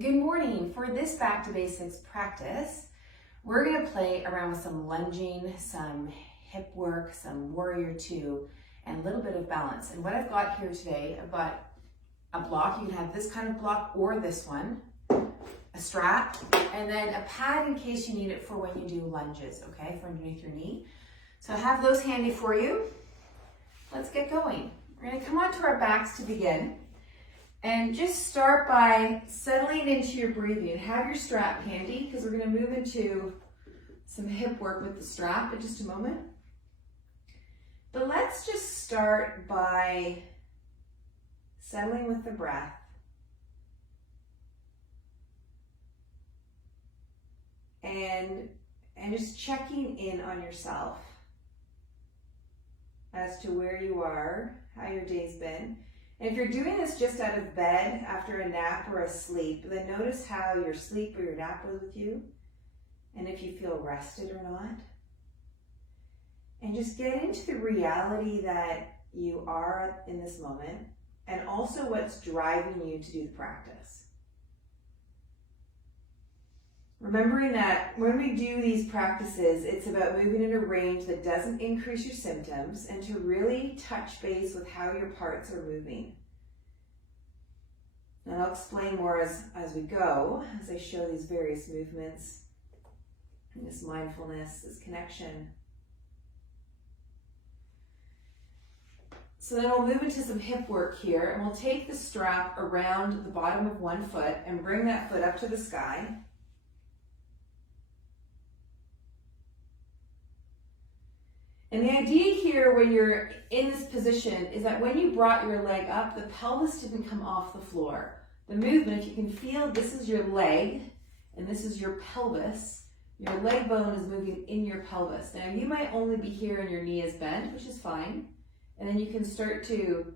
Good morning. For this back to basics practice, we're going to play around with some lunging, some hip work, some warrior two, and a little bit of balance. And what I've got here today, I've got a block. You can have this kind of block or this one, a strap, and then a pad in case you need it for when you do lunges, okay, for underneath your knee. So I have those handy for you. Let's get going. We're going to come onto our backs to begin. And just start by settling into your breathing. Have your strap handy because we're going to move into some hip work with the strap in just a moment. But let's just start by settling with the breath. And just checking in on yourself as to where you are, how your day's been. And if you're doing this just out of bed after a nap or a sleep, then notice how your sleep or your nap was with you, and if you feel rested or not. And just get into the reality that you are in this moment, and also what's driving you to do the practice. Remembering that when we do these practices, it's about moving in a range that doesn't increase your symptoms and to really touch base with how your parts are moving. And I'll explain more as we go, as I show these various movements, and this mindfulness, this connection. So then we'll move into some hip work here, and we'll take the strap around the bottom of one foot and bring that foot up to the sky. And the idea here when you're in this position is that when you brought your leg up, the pelvis didn't come off the floor. The movement, if you can feel, this is your leg and this is your pelvis. Your leg bone is moving in your pelvis. Now you might only be here and your knee is bent, which is fine. And then you can start to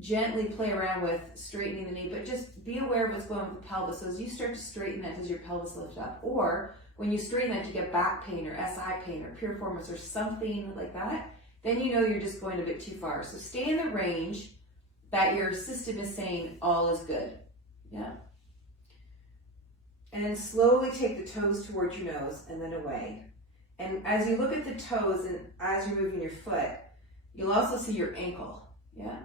gently play around with straightening the knee, but just be aware of what's going on with the pelvis. So as you start to straighten that, does your pelvis lift up? Or when you straighten that, you get back pain or SI pain or piriformis or something like that, then you know you're just going a bit too far. So stay in the range that your system is saying all is good. Yeah. And then slowly take the toes towards your nose and then away. And as you look at the toes and as you're moving your foot, you'll also see your ankle. Yeah.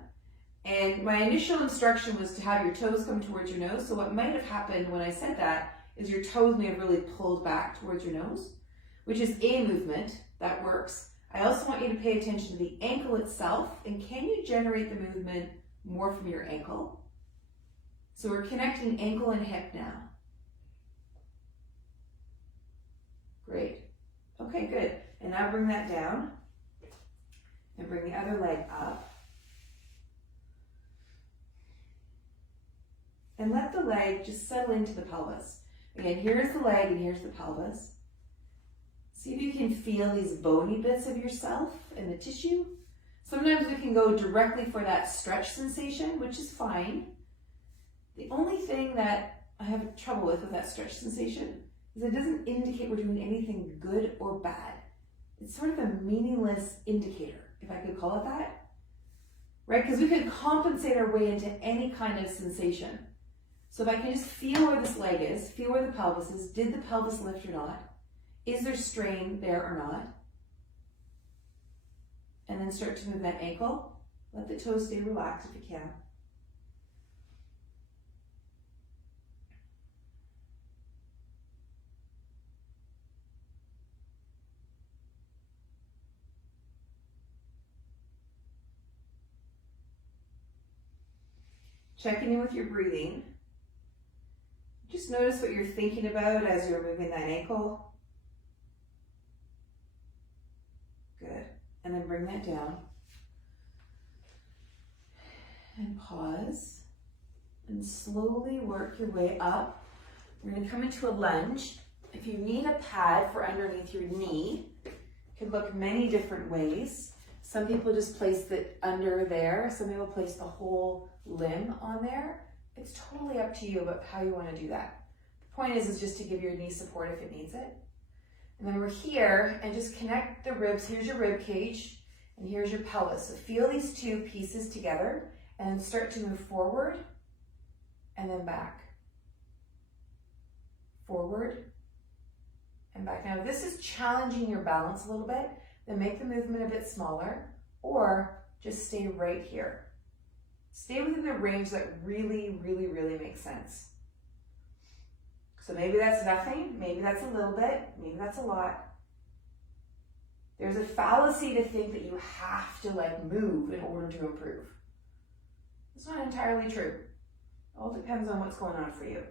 And my initial instruction was to have your toes come towards your nose. So what might have happened when I said that is your toes may have really pulled back towards your nose, which is a movement that works. I also want you to pay attention to the ankle itself, and can you generate the movement more from your ankle? So we're connecting ankle and hip now. Great. Okay, good. And now bring that down and bring the other leg up. And let the leg just settle into the pelvis. Again, here's the leg and here's the pelvis. See if you can feel these bony bits of yourself and the tissue. Sometimes we can go directly for that stretch sensation, which is fine. The only thing that I have trouble with that stretch sensation is it doesn't indicate we're doing anything good or bad. It's sort of a meaningless indicator, if I could call it that. Right? Because we could compensate our way into any kind of sensation. So if I can just feel where this leg is, feel where the pelvis is, did the pelvis lift or not? Is there strain there or not? And then start to move that ankle. Let the toes stay relaxed if you can. Checking in with your breathing. Just notice what you're thinking about as you're moving that ankle. Good. And then bring that down. And pause. And slowly work your way up. We're going to come into a lunge. If you need a pad for underneath your knee, it could look many different ways. Some people just place it under there. Some people place the whole limb on there. It's totally up to you about how you want to do that. The point is just to give your knee support if it needs it. And then we're here and just connect the ribs. Here's your rib cage and here's your pelvis. So feel these two pieces together and start to move forward and then back. forward, and back. Now, if this is challenging your balance a little bit, then make the movement a bit smaller, or just stay right here. Stay within the range that really, really, really makes sense. So maybe that's nothing, maybe that's a little bit, maybe that's a lot. There's a fallacy to think that you have to like move in order to improve. It's not entirely true. It all depends on what's going on for you.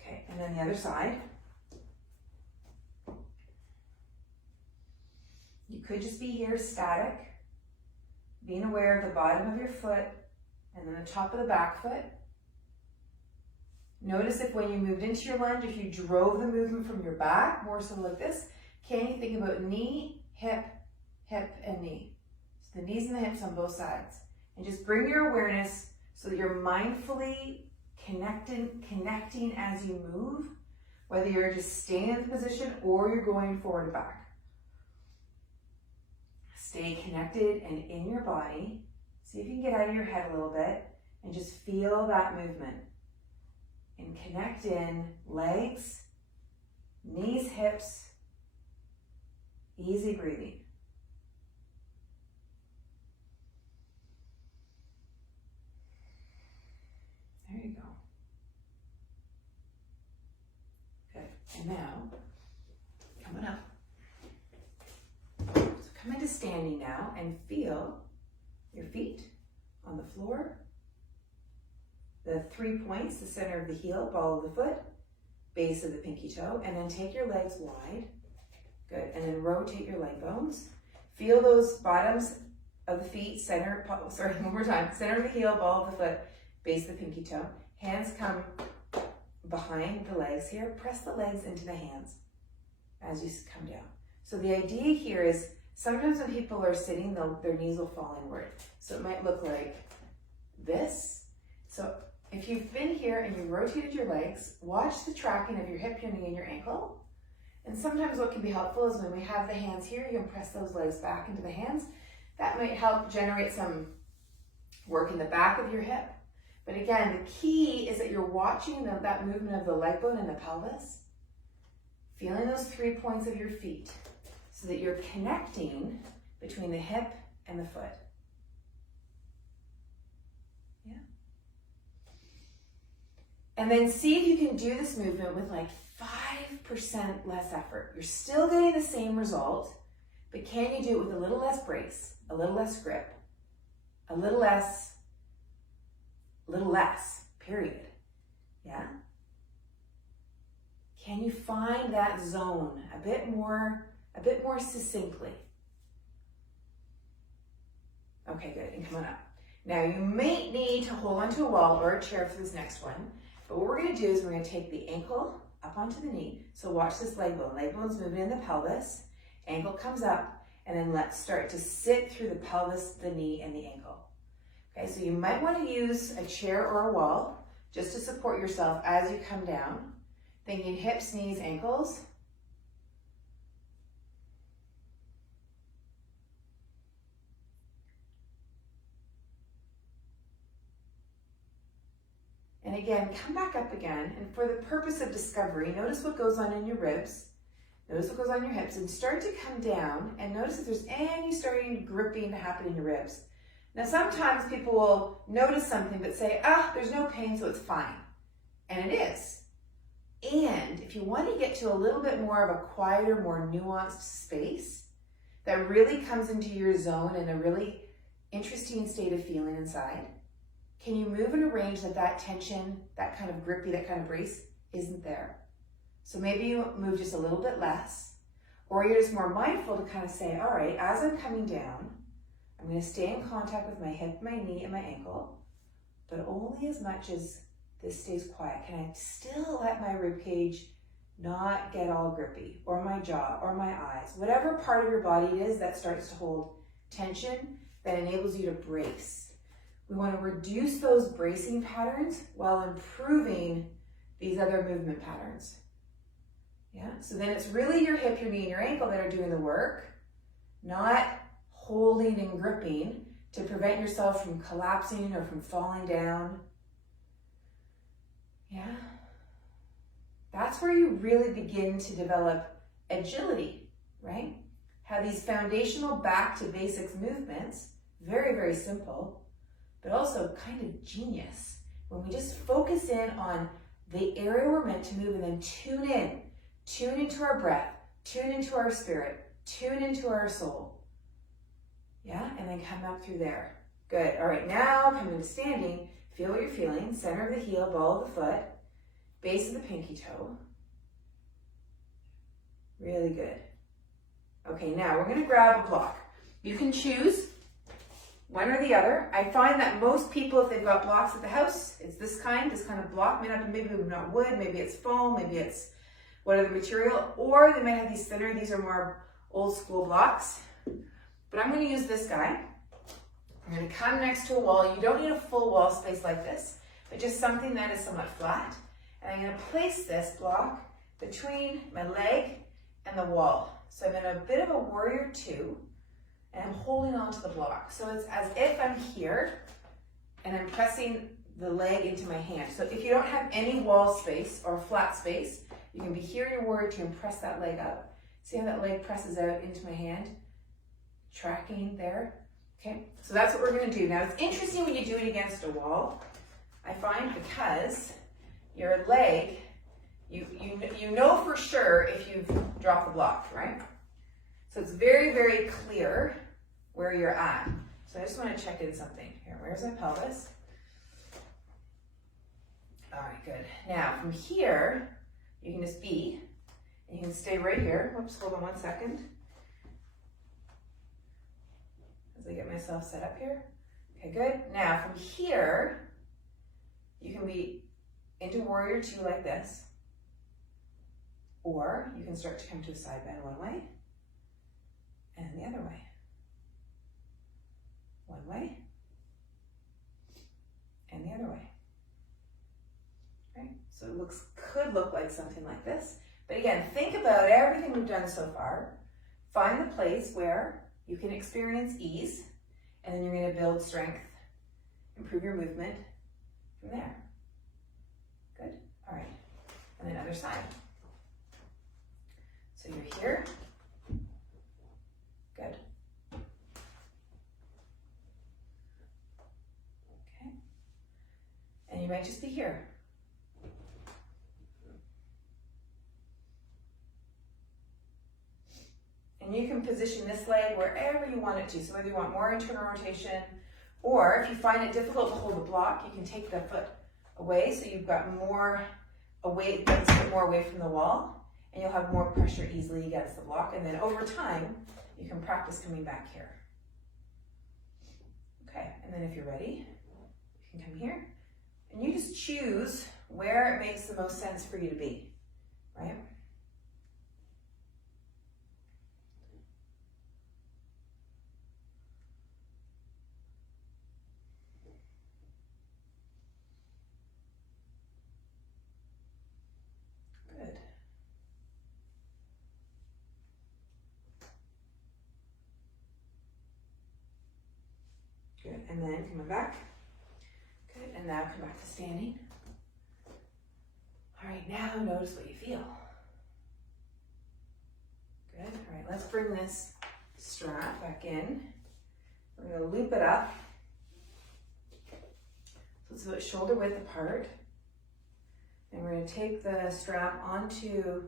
Okay, and then the other side. You could just be here static, being aware of the bottom of your foot and then the top of the back foot. Notice if when you moved into your lunge, if you drove the movement from your back, more so like this, can you think about knee, hip, hip, and knee? So the knees and the hips on both sides. And just bring your awareness so that you're mindfully connecting as you move, whether you're just staying in the position or you're going forward and back. Stay connected and in your body. See if you can get out of your head a little bit and just feel that movement. And connect in legs, knees, hips, easy breathing. There you go. Good. And now, coming up. So come into standing now and feel your feet on the floor. The 3 points, the center of the heel, ball of the foot, base of the pinky toe, and then take your legs wide. Good, and then rotate your leg bones. Feel those bottoms of the feet, one more time. Center of the heel, ball of the foot, base of the pinky toe. Hands come behind the legs here. Press the legs into the hands as you come down. So the idea here is sometimes when people are sitting, their knees will fall inward. So it might look like this. So if you've been here and you've rotated your legs, watch the tracking of your hip, your knee, and your ankle. And sometimes what can be helpful is when we have the hands here, you can press those legs back into the hands. That might help generate some work in the back of your hip. But again, the key is that you're watching that movement of the leg bone and the pelvis, feeling those 3 points of your feet so that you're connecting between the hip and the foot. Yeah. And then see if you can do this movement with like 5% less effort. You're still getting the same result, but can you do it with a little less brace, a little less grip, a little less, period. Yeah? Can you find that zone a bit more succinctly? Okay, good, and come on up. Now you may need to hold onto a wall or a chair for this next one, but what we're gonna do is we're gonna take the ankle up onto the knee. So watch this leg bone. Leg bone's moving in the pelvis, ankle comes up, and then let's start to sit through the pelvis, the knee, and the ankle. Okay, so you might want to use a chair or a wall just to support yourself as you come down. Thinking hips, knees, ankles. And again, come back up again, and for the purpose of discovery, notice what goes on in your ribs, notice what goes on in your hips, and start to come down, and notice if there's any starting gripping to happen in your ribs. Now, sometimes people will notice something but say, there's no pain, so it's fine. And it is. And if you want to get to a little bit more of a quieter, more nuanced space that really comes into your zone in a really interesting state of feeling inside, can you move in a range that tension, that kind of grippy, that kind of brace isn't there? So maybe you move just a little bit less, or you're just more mindful to kind of say, all right, as I'm coming down, I'm going to stay in contact with my hip, my knee, and my ankle, but only as much as this stays quiet. Can I still let my rib cage not get all grippy, or my jaw, or my eyes, whatever part of your body it is that starts to hold tension that enables you to brace. We want to reduce those bracing patterns while improving these other movement patterns. Yeah, so then it's really your hip, your knee, and your ankle that are doing the work, not holding and gripping to prevent yourself from collapsing or from falling down. Yeah. That's where you really begin to develop agility, right? Have these foundational back to basics movements, very, very simple, but also kind of genius. When we just focus in on the area we're meant to move and then tune into our breath, tune into our spirit, tune into our soul. Yeah, and then come up through there. Good. All right, now come into standing. Feel what you're feeling. Center of the heel, ball of the foot, base of the pinky toe. Really good. Okay, now we're going to grab a block. You can choose one or the other. I find that most people, if they've got blocks at the house, it's this kind of block. Maybe not wood, maybe it's foam, maybe it's what other material, or they might have these thinner. These are more old school blocks. But I'm going to use this guy. I'm going to come next to a wall. You don't need a full wall space like this, but just something that is somewhat flat. And I'm going to place this block between my leg and the wall. So I'm in a bit of a warrior two, and I'm holding onto the block. So it's as if I'm here, and I'm pressing the leg into my hand. So if you don't have any wall space or flat space, you can be here in your warrior two and press that leg up. See how that leg presses out into my hand? Tracking there. Okay, so that's what we're going to do. Now, it's interesting when you do it against a wall, I find, because your leg, you know for sure if you've dropped the block, right? So it's very, very clear where you're at. So I just want to check in something. Here, where's my pelvis? All right, good. Now, from here, you can just be, and you can stay right here. Whoops, hold on 1 second. As I get myself set up here. Okay, good. Now from here, you can be into warrior two like this, or you can start to come to a side bend one way, and the other way. One way, and the other way. Right? So it could look like something like this. But again, think about everything we've done so far. Find the place where you can experience ease, and then you're going to build strength, improve your movement from there. Good. All right. And then other side. So you're here. Good. Okay. And you might just be here. And you can position this leg wherever you want it to. So whether you want more internal rotation, or if you find it difficult to hold the block, you can take the foot away so you've got more away, gets a bit more away from the wall, and you'll have more pressure easily against the block. And then over time, you can practice coming back here. Okay, and then if you're ready, you can come here. And you just choose where it makes the most sense for you to be, right? Good, and then coming back. Good, and now come back to standing. All right, now notice what you feel. Good, all right, let's bring this strap back in. We're gonna loop it up. So it's about shoulder width apart. And we're gonna take the strap onto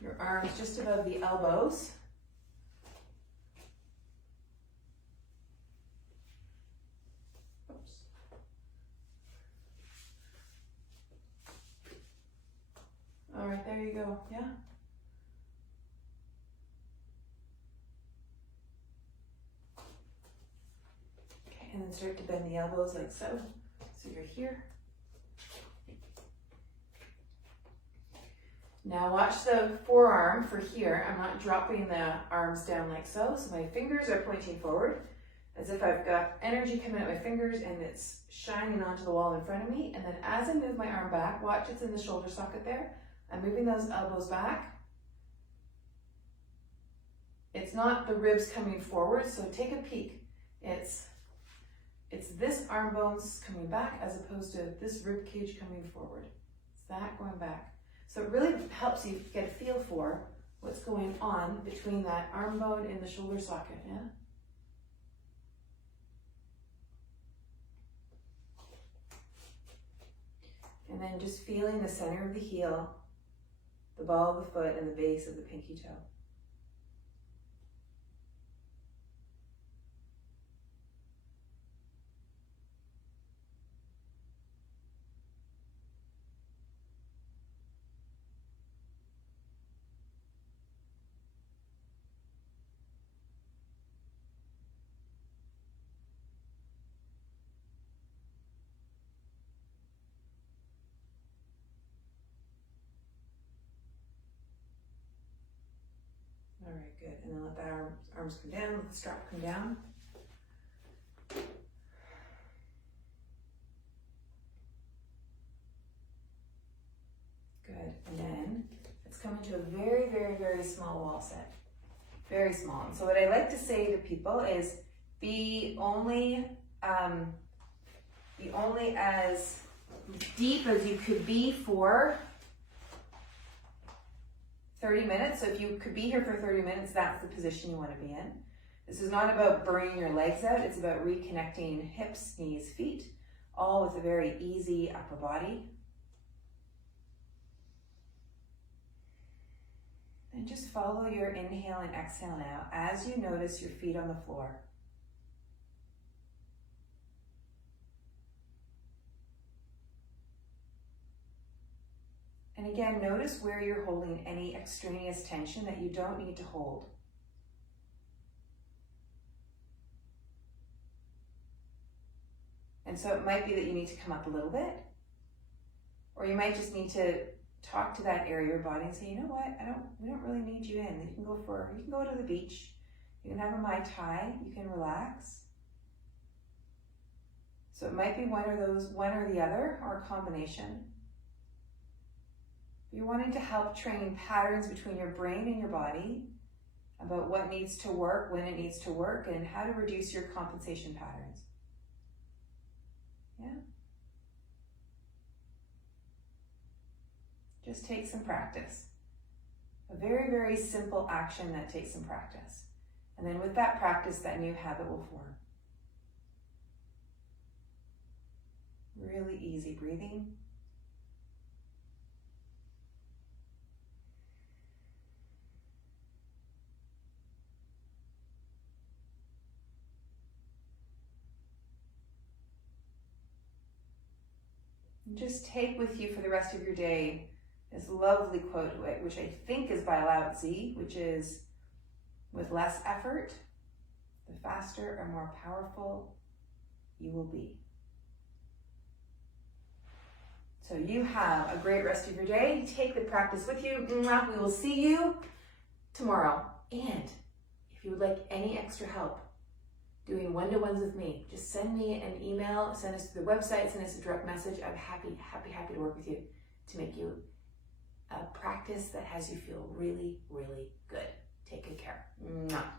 your arms just above the elbows. All right, there you go, yeah? Okay, and then start to bend the elbows like so. So you're here. Now watch the forearm for here. I'm not dropping the arms down like so. So my fingers are pointing forward as if I've got energy coming out my fingers and it's shining onto the wall in front of me. And then as I move my arm back, watch it's in the shoulder socket there. I'm moving those elbows back. It's not the ribs coming forward, so take a peek. It's this arm bones coming back as opposed to this rib cage coming forward. It's that going back. So it really helps you get a feel for what's going on between that arm bone and the shoulder socket, yeah? And then just feeling the center of the heel, the ball of the foot, and the base of the pinky toe. All right, good. And then let the arms come down, let the strap come down. Good. And then let's come into a very, very, very small wall set. Very small. And so what I like to say to people is be only as deep as you could be for 30 minutes. So if you could be here for 30 minutes, that's the position you want to be in. This is not about burning your legs out. It's about reconnecting hips, knees, feet, all with a very easy upper body. And just follow your inhale and exhale now as you notice your feet on the floor. And again, notice where you're holding any extraneous tension that you don't need to hold. And so it might be that you need to come up a little bit, or you might just need to talk to that area of your body and say, you know what, we don't really need you in. You can go to the beach, you can have a Mai Tai, you can relax. So it might be one or the other, or a combination. You're wanting to help train patterns between your brain and your body about what needs to work, when it needs to work, and how to reduce your compensation patterns. Yeah? Just take some practice. A very, very simple action that takes some practice. And then with that practice, that new habit will form. Really easy breathing. And just take with you for the rest of your day this lovely quote, which I think is by Lao Tzu, which is, with less effort, the faster and more powerful you will be. So you have a great rest of your day. Take the practice with you. We will see you tomorrow. And if you would like any extra help doing one-to-ones with me, just send me an email, send us to the website, send us a direct message. I'm happy to work with you to make you a practice that has you feel really, really good. Take good care. Mwah.